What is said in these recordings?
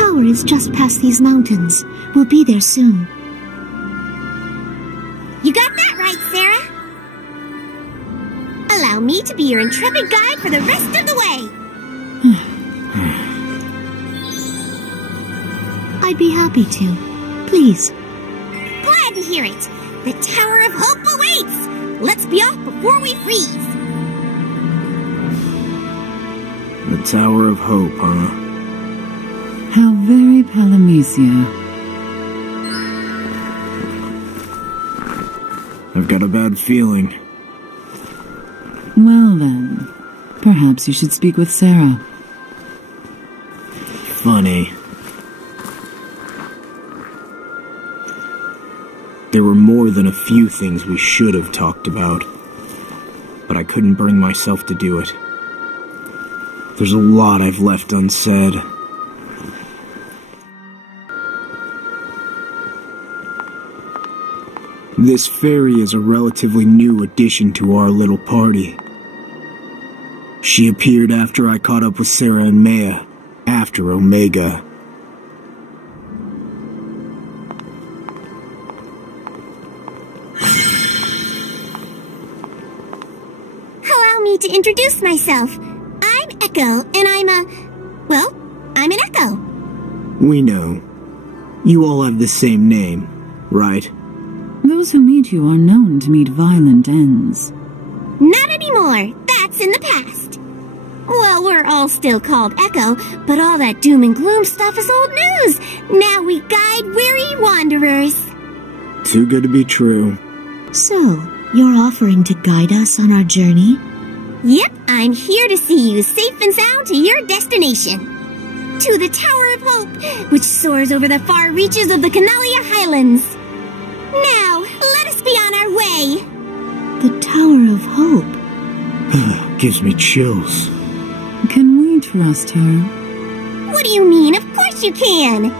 tower is just past these mountains. We'll be there soon. You got that right, Sarah. Allow me to be your intrepid guide for the rest of the way. I'd be happy to. Please. Glad to hear it. The Tower of Hope awaits. Let's be off before we freeze. The Tower of Hope, huh? How very Palamecia. I've got a bad feeling. Well then, perhaps you should speak with Sarah. Funny. There were more than a few things we should have talked about, but I couldn't bring myself to do it. There's a lot I've left unsaid. This faerie is a relatively new addition to our little party. She appeared after I caught up with Sarah and Maya, after Omega. Allow me to introduce myself. I'm Echo, and I'm an Echo. We know. You all have the same name, right? Those who meet you are known to meet violent ends. Not anymore. That's in the past. Well, we're all still called Echo, but all that doom and gloom stuff is old news. Now we guide weary wanderers. Too good to be true. So, you're offering to guide us on our journey? Yep, I'm here to see you safe and sound to your destination. To the Tower of Hope, which soars over the far reaches of the Canalia Highlands. Now, let us be on our way. The Tower of Hope. Gives me chills. Can we trust her? What do you mean? Of course you can.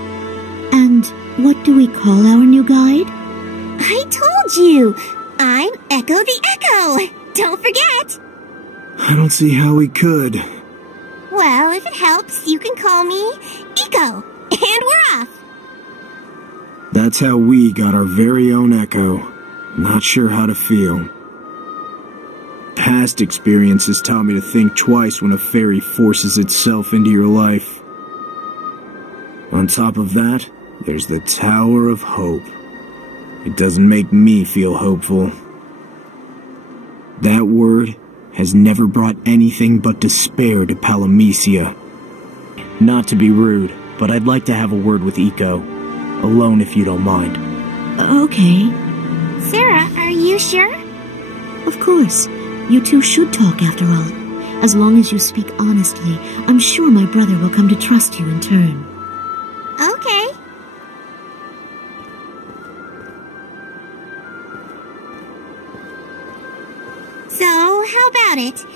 And what do we call our new guide? I told you. I'm Echo the Echo. Don't forget. I don't see how we could. Well, if it helps, you can call me Echo. And we're off. That's how we got our very own Echo. Not sure how to feel. Past experiences taught me to think twice when a faerie forces itself into your life. On top of that, there's the Tower of Hope. It doesn't make me feel hopeful. That word has never brought anything but despair to Palamecia. Not to be rude, but I'd like to have a word with Eco. Alone, if you don't mind. Okay. Sarah, are you sure? Of course. You two should talk after all. As long as you speak honestly, I'm sure my brother will come to trust you in turn. Okay. So, how about it?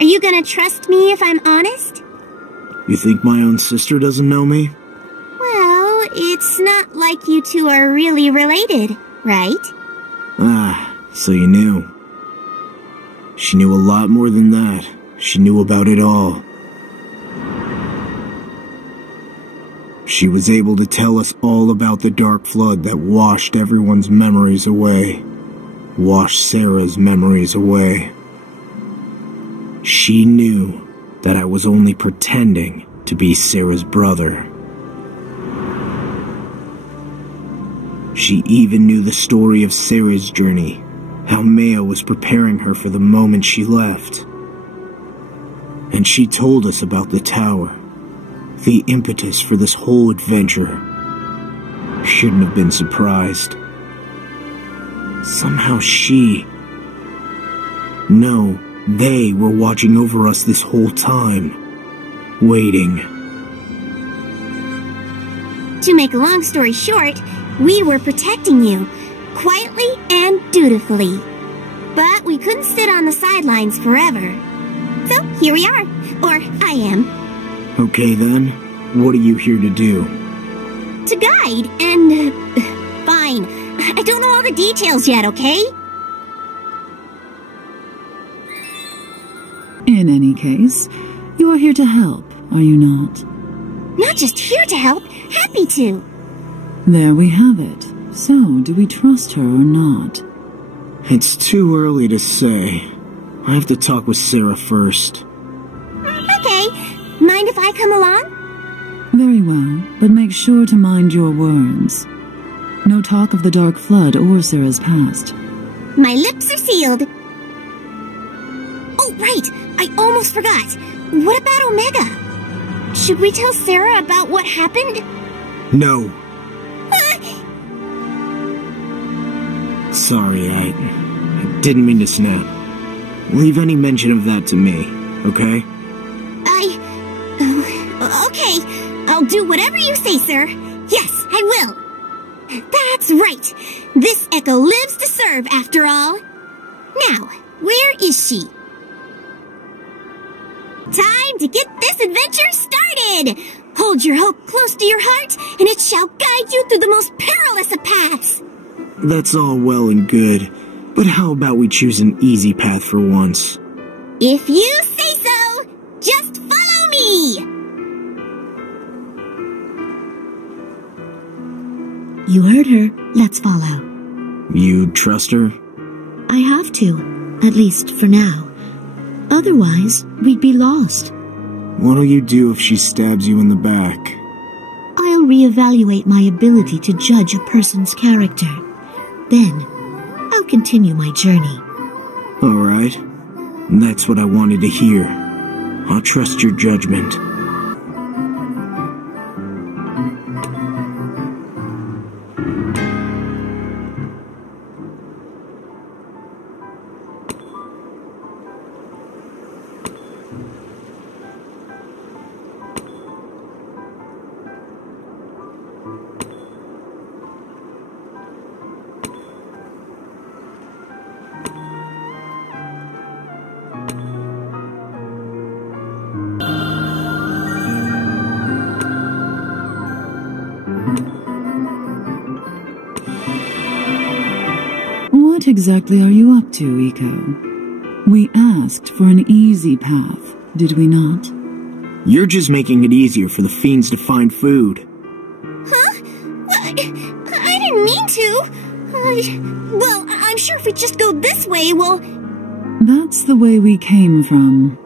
Are you gonna trust me if I'm honest? You think my own sister doesn't know me? Well, it's not like you two are really related, right? Ah, so you knew. She knew a lot more than that. She knew about it all. She was able to tell us all about the Dark Flood that washed everyone's memories away. Washed Sarah's memories away. She knew that I was only pretending to be Sarah's brother. She even knew the story of Sarah's journey, how Maya was preparing her for the moment she left. And she told us about the tower, the impetus for this whole adventure. Shouldn't have been surprised. Somehow No, they were watching over us this whole time, waiting. To make a long story short, we were protecting you, quietly and dutifully. But we couldn't sit on the sidelines forever. So here we are. Or I am. Okay then, what are you here to do? To guide, and... fine. I don't know all the details yet, okay? In any case, you are here to help, are you not? Not just here to help, happy to. There we have it. So, do we trust her or not? It's too early to say. I have to talk with Sarah first. Okay. Mind if I come along? Very well, but make sure to mind your words. No talk of the Dark Flood or Sarah's past. My lips are sealed. Oh, right. I almost forgot. What about Omega? Should we tell Sarah about what happened? No. Sorry, I didn't mean to snap. Leave any mention of that to me, okay? Okay. I'll do whatever you say, sir. Yes, I will. That's right. This Echo lives to serve, after all. Now, where is she? Time to get this adventure started! Hold your hope close to your heart, and it shall guide you through the most perilous of paths. That's all well and good, but how about we choose an easy path for once? If you say so, just follow me! You heard her. Let's follow. You trust her? I have to, at least for now. Otherwise, we'd be lost. What'll you do if she stabs you in the back? I'll reevaluate my ability to judge a person's character. Then, I'll continue my journey. All right. That's what I wanted to hear. I'll trust your judgment. What exactly are you up to, Eco? We asked for an easy path, did we not? You're just making it easier for the fiends to find food. Huh? I didn't mean to. Well, I'm sure if we just go this way, we'll... That's the way we came from.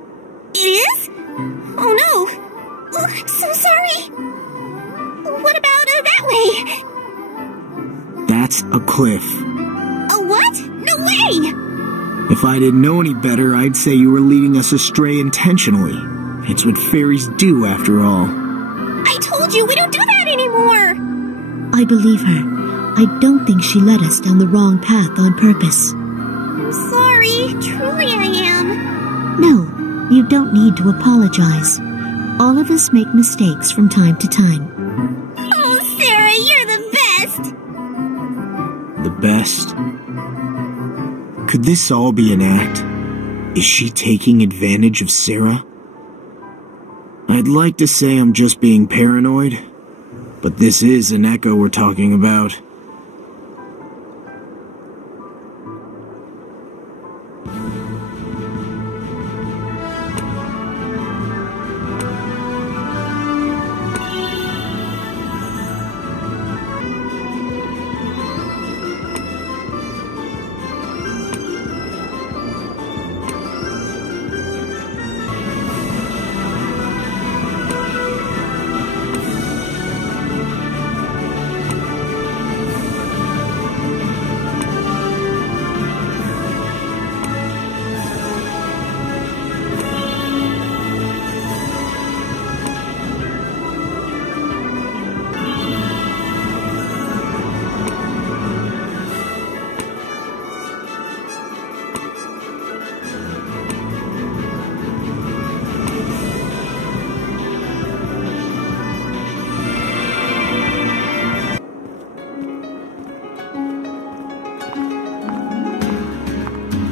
It is? Oh no. Oh, I'm so sorry. What about that way? That's a cliff. A what? No way! If I didn't know any better, I'd say you were leading us astray intentionally. It's what fairies do, after all. I told you we don't do that anymore! I believe her. I don't think she led us down the wrong path on purpose. I'm sorry. Truly I am. No, you don't need to apologize. All of us make mistakes from time to time. Oh, Sarah, you're the best! The best? Could this all be an act? Is she taking advantage of Sarah? I'd like to say I'm just being paranoid, but this is an Echo we're talking about.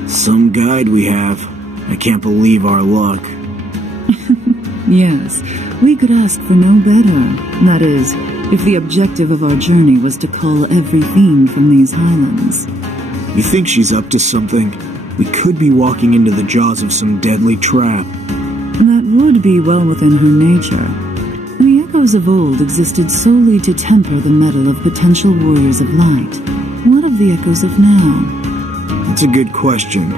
Some guide we have. I can't believe our luck. Yes, we could ask for no better. That is, if the objective of our journey was to cull every fiend from these highlands. You think she's up to something? We could be walking into the jaws of some deadly trap. That would be well within her nature. The Echo echoes of old existed solely to temper the mettle of potential warriors of light. What of the echoes of now? That's a good question.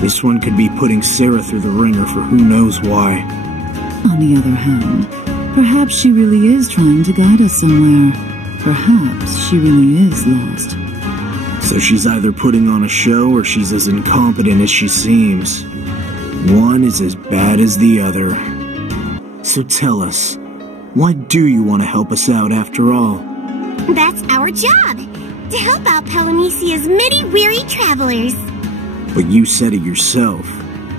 This one could be putting Sarah through the ringer for who knows why. On the other hand, perhaps she really is trying to guide us somewhere. Perhaps she really is lost. So she's either putting on a show or she's as incompetent as she seems. One is as bad as the other. So tell us, why do you want to help us out after all? That's our job, to help out Palamecia's many weary travelers. But you said it yourself.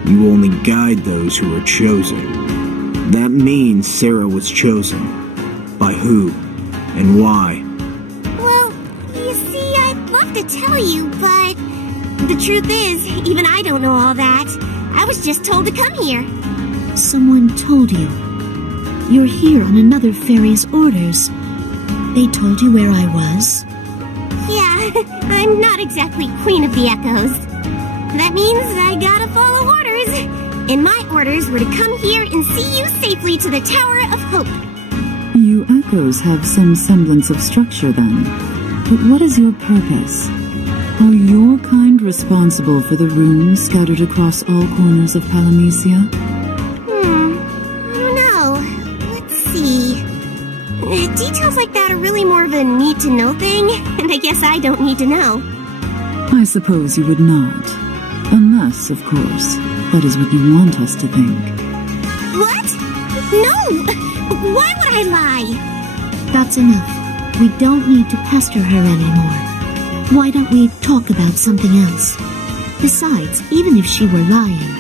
You only guide those who are chosen. That means Sarah was chosen. By who? And why? Well, you see, I'd love to tell you, but the truth is, even I don't know all that. I was just told to come here. Someone told you. You're here on another faerie's orders. They told you where I was? Yeah, I'm not exactly Queen of the Echoes. That means I gotta follow orders. And my orders were to come here and see you safely to the Tower of Hope. You Echoes have some semblance of structure then. But what is your purpose? Are your kind responsible for the runes scattered across all corners of Palamecia? No. Let's see. Details like that are really more of a need-to-know thing, and I guess I don't need to know. I suppose you would not. Unless, of course, that is what you want us to think. What? No! Why would I lie? That's enough. We don't need to pester her anymore. Why don't we talk about something else? Besides, even if she were lying,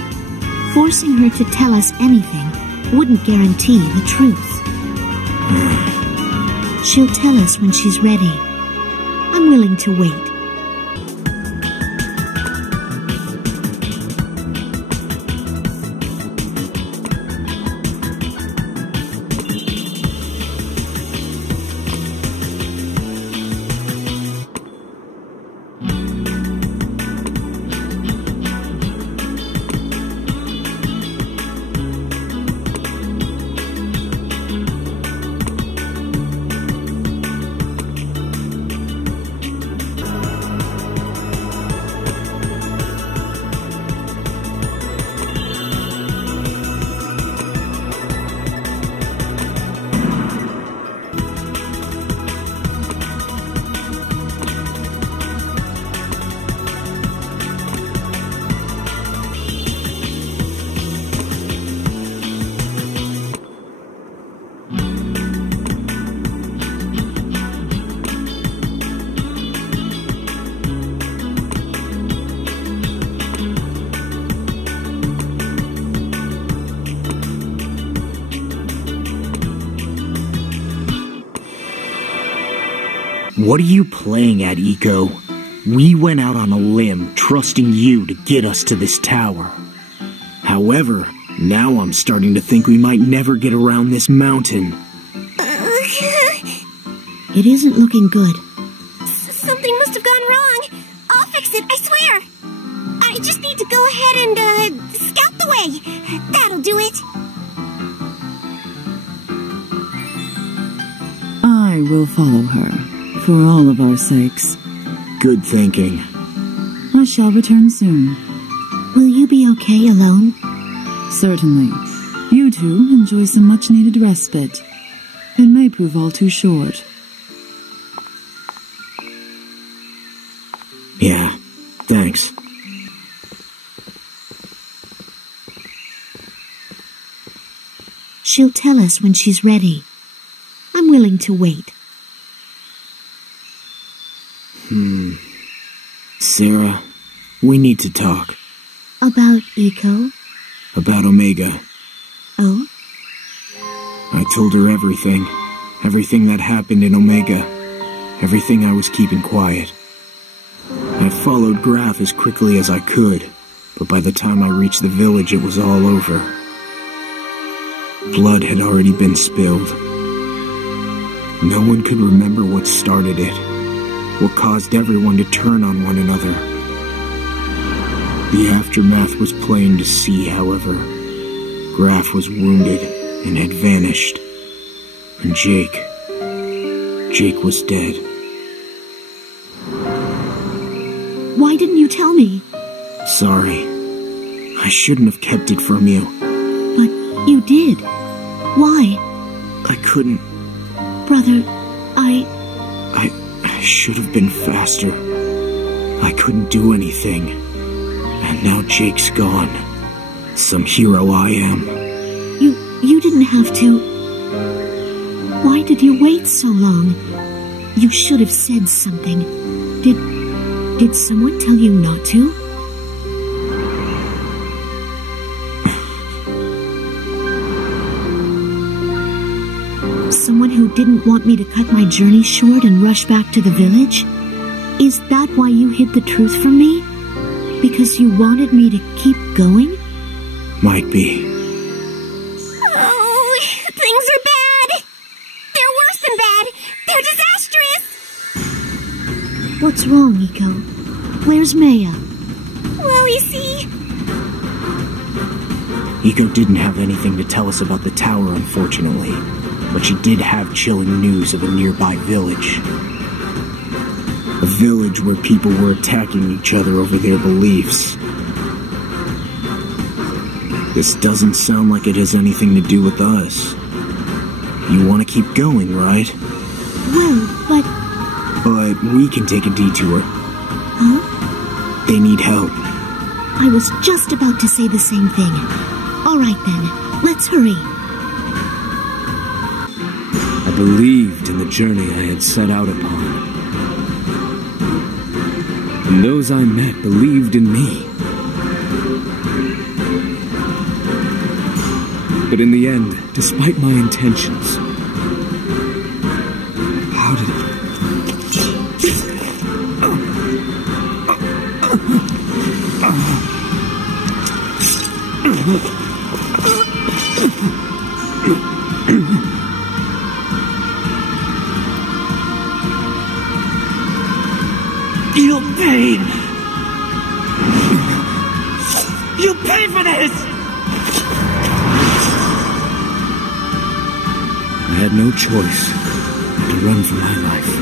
forcing her to tell us anything wouldn't guarantee the truth. She'll tell us when she's ready. I'm willing to wait. What are you playing at, Eco? We went out on a limb, trusting you to get us to this tower. However, now I'm starting to think we might never get around this mountain. It isn't looking good. Something must have gone wrong. I'll fix it, I swear. I just need to go ahead and, scout the way. That'll do it. I will follow her, for all of our sakes. Good thinking. I shall return soon. Will you be okay alone? Certainly. You two enjoy some much-needed respite. It may prove all too short. Yeah, thanks. She'll tell us when she's ready. I'm willing to wait. Sarah, we need to talk. About Eco? About Omega. Oh? I told her everything. Everything that happened in Omega. Everything I was keeping quiet. I followed Graf as quickly as I could, but by the time I reached the village it was all over. Blood had already been spilled. No one could remember what started it, what caused everyone to turn on one another. The aftermath was plain to see, however. Graf was wounded and had vanished. And Jake was dead. Why didn't you tell me? Sorry. I shouldn't have kept it from you. But you did. Why? I couldn't. Brother, I should have been faster. I couldn't do anything. And now Jake's gone. Some hero I am. You didn't have to. Why did you wait so long? You should have said something. Did someone tell you not to? Someone who didn't want me to cut my journey short and rush back to the village? Is that why you hid the truth from me? Because you wanted me to keep going? Might be. Oh, things are bad. They're worse than bad. They're disastrous. What's wrong, Nico? Where's Maya? Well, you see... Iko didn't have anything to tell us about the tower, unfortunately. But she did have chilling news of a nearby village. A village where people were attacking each other over their beliefs. This doesn't sound like it has anything to do with us. You want to keep going, right? Well, but we can take a detour. Huh? They need help. I was just about to say the same thing. All right then, let's hurry. I believed in the journey I had set out upon. And those I met believed in me. But in the end, despite my intentions, how did it... You'll pay! You'll pay for this! I had no choice but to run for my life.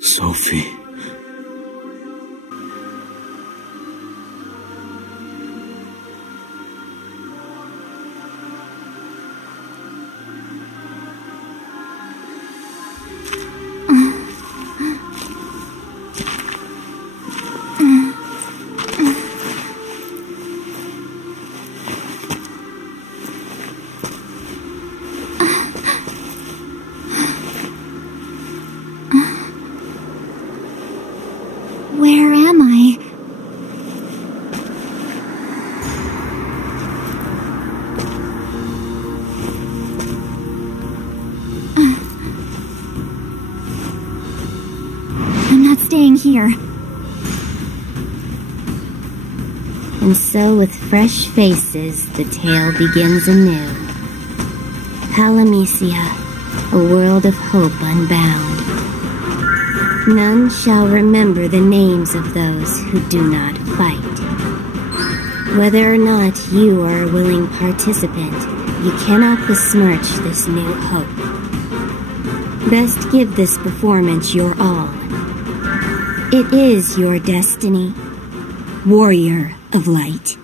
Sophie. Where am I? I'm not staying here. And so with fresh faces, the tale begins anew. Palamisia, a world of hope unbound. None shall remember the names of those who do not fight. Whether or not you are a willing participant, you cannot besmirch this new hope. Best give this performance your all. It is your destiny, warrior of light.